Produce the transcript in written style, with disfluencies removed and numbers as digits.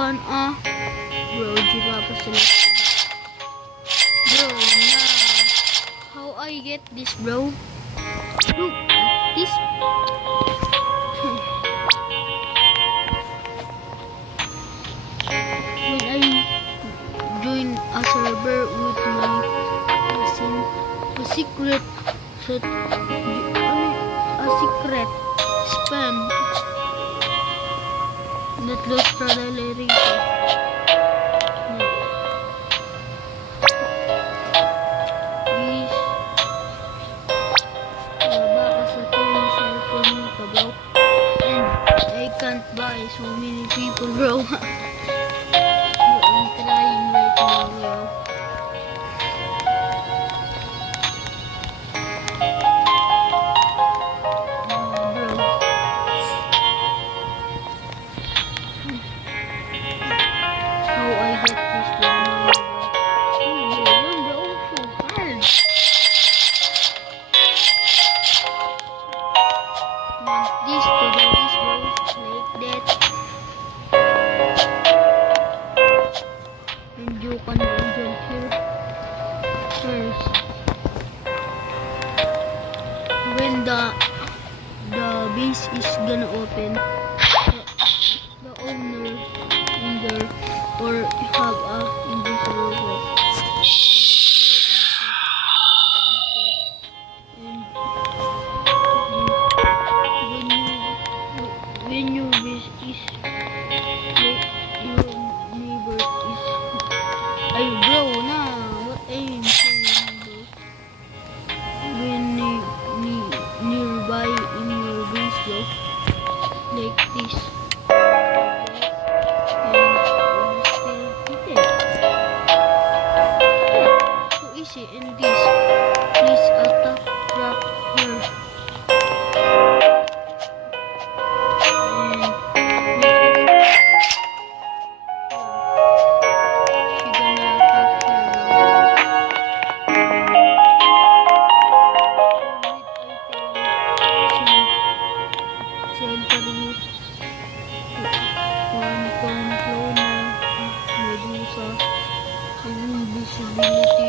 fun bro, di ba pa sila? Bro, na how I get this, bro? Look at this. When I join a server with my cousin, a secret spam that lost radalary. I can't buy so many people, bro. I'm trying right now, bro. How I get this one, bro? Bro, so hard. Want this to do this, bro, like that. And you can jump here first. When the base is gonna open, the owner in there or have a invisible wall. When your base is like your neighbor is ay bro na what I'm saying, bro. When nearby in your base, bro, like this, and still there. So easy. And this, please attack trap here. Medusa, invisibility.